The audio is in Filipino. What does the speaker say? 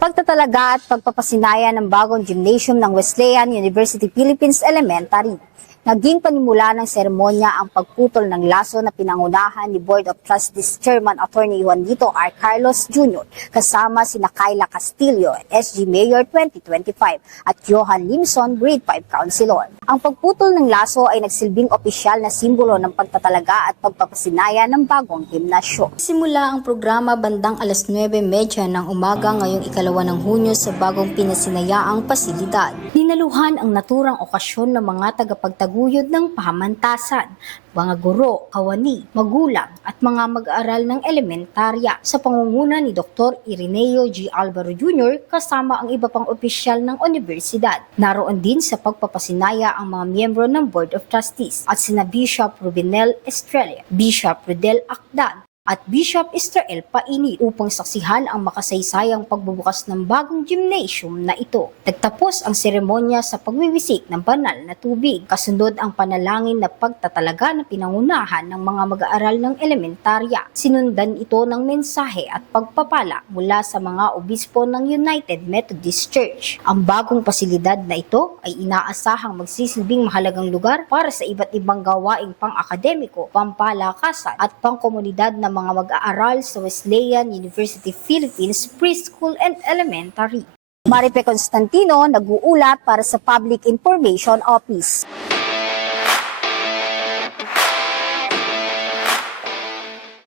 Pagtatalaga at pagpapasinaya ng bagong gymnasium ng Wesleyan University Philippines Elementary. Naging panimula ng seremonya ang pagputol ng laso na pinangunahan ni Board of Trustees Chairman Attorney Juanito R. Carlos Jr. kasama sina Kyla Castillo, SG Mayor 2025 at Johan Limson, Grade 5 Councilor. Ang pagputol ng laso ay nagsilbing opisyal na simbolo ng pagtatalaga at pagpapasinaya ng bagong gimnasyo. Simula ang programa bandang alas 9:30 ng umaga ngayong 2 ng Hunyo sa bagong pinasinayaang pasilidad. Dinaluhan ang naturang okasyon ng mga tagapagtaguyod ng pahamantasan, mga guro, kawani, magulang at mga mag-aaral ng elementarya sa pangunguna ni Dr. Ireneo G. Alvaro Jr. kasama ang iba pang opisyal ng universidad. Naroon din sa pagpapasinaya ang mga miyembro ng Board of Trustees at sina Bishop Rubenel Estrella, Bishop Rodel Akdan, at Bishop Israel Painit upang saksihan ang makasaysayang pagbubukas ng bagong gymnasium na ito. Nagtapos ang seremonya sa pagwiwisik ng banal na tubig. Kasunod ang panalangin na pagtatalaga na pinangunahan ng mga mag-aaral ng elementarya. Sinundan ito ng mensahe at pagpapala mula sa mga obispo ng United Methodist Church. Ang bagong pasilidad na ito ay inaasahang magsisilbing mahalagang lugar para sa iba't ibang gawaing pang-akademiko, pampalakasan at pangkomunidad na mga mag-aaral sa Wesleyan University Philippines Preschool and Elementary. Maripe Constantino, nag-uulat para sa Public Information Office.